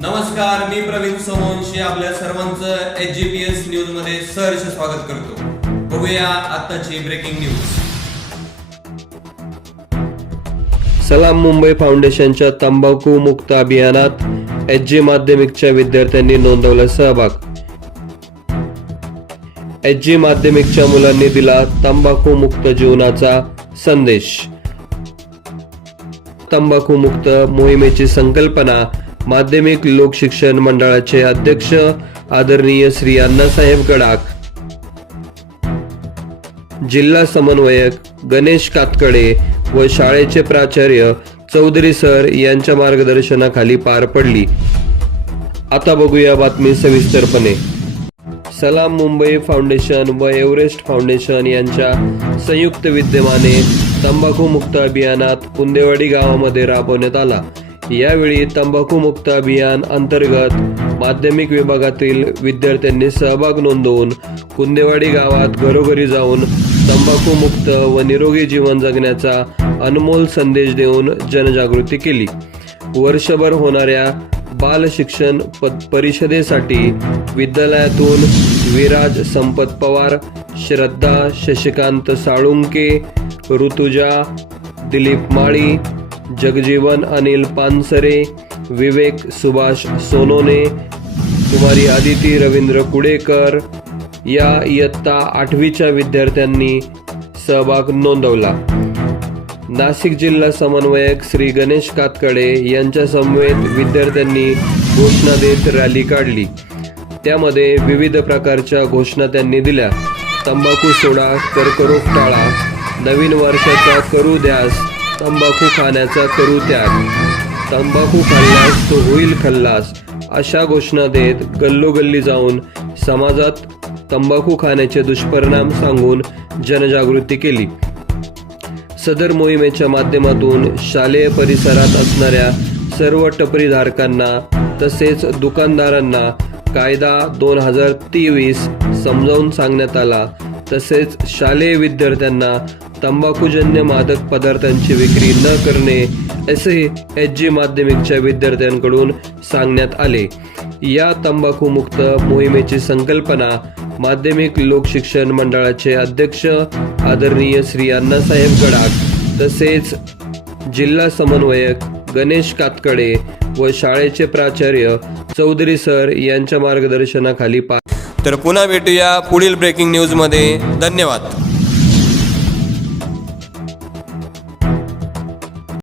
नमस्कार मी प्रवीण सोमवंशी आपल्या सर्वांचं एच जी पी एस न्यूजमध्ये सहर्ष स्वागत करतो. बघूया आताची ब्रेकिंग न्यूज सलाम मुंबई फाउंडेशनच्या तंबाखू मुक्त अभियानात एच जी माध्यमिकच्या विद्यार्थ्यांनी नोंदवला सहभाग. एच जी माध्यमिकच्या मुलांनी दिला तंबाखू मुक्त जीवनाचा संदेश. तंबाखू मुक्त मोहिमेची संकल्पना माध्यमिक लोकशिक्षण मंडळाचे अध्यक्ष आदरणीय श्री अण्णासाहेब गडाख. जिल्हा समन्वयक गणेश कातकडे व शाळेचे प्राचार्य चौधरी सर यांच्या मार्गदर्शनाखाली पार पडली. आता बघूया बातमी सविस्तरपणे. सलाम मुंबई फाउंडेशन व एव्हरेस्ट फाउंडेशन यांच्या संयुक्त विद्यमाने तंबाखू मुक्त अभियानात कुंदेवाडी गावामध्ये राबवण्यात आला. यावेळी तंबाखू मुक्त अभियान अंतर्गत माध्यमिक विभागातील विद्यार्थ्यांनी सहभाग नोंदवून कुंदेवाडी गावात घरोघरी जाऊन तंबाखू मुक्त व निरोगी जीवन जगण्याचा अनमोल संदेश देऊन जनजागृती केली. वर्षभर होणाऱ्या बाल शिक्षण परिषदेसाठी विद्यालयातून विराज संपत पवार श्रद्धा शशिकांत साळुंके ऋतुजा दिलीप माळी जगजीवन अनिल पानसरे विवेक सुभाष सोनोने कुमारी आदिती रवींद्र कुडेकर या इयत्ता आठवीच्या विद्यार्थ्यांनी सहभाग नोंदवला. नाशिक जिल्हा समन्वयक श्री गणेश कातकडे यांच्या समवेत विद्यार्थ्यांनी घोषणा देत रॅली काढली. त्यामध्ये विविध प्रकारच्या घोषणा त्यांनी दिल्या. तंबाखू सोडा कर्करोग टाळा नवीन वर्षाचा करू द्यास तंबाखू खाण्याचा करू त्याग. तंबाखू खाल्ल्यास तो होईल खल्लास. अशा घोषणा देत गल्लोगल्ली जाऊन समाजात तंबाखू खाण्याचे दुष्परिणाम सांगून जनजागृती केली. सदर मोहिमेच्या माध्यमातून शालेय परिसरात असणाऱ्या सर्व टपरीधारकांना तसेच दुकानदारांना कायदा दोन हजार तेवीस समजावून सांगण्यात आला. तसेच शालेय विद्यार्थ्यांना तंबाखूजन्य मादक पदार्थांची विक्री न करणे असे एच जी माध्यमिकच्या विद्यार्थ्यांकडून सांगण्यात आले. या तंबाखू मुक्त मोहिमेची संकल्पना माध्यमिक लोकशिक्षण मंडळाचे अध्यक्ष आदरणीय श्री अण्णासाहेब गडाख तसेच जिल्हा समन्वयक गणेश कातकडे व शाळेचे प्राचार्य चौधरी सर यांच्या मार्गदर्शनाखाली पा तर पुन्हा भेटूया पुढील ब्रेकिंग न्यूजमध्ये. धन्यवाद.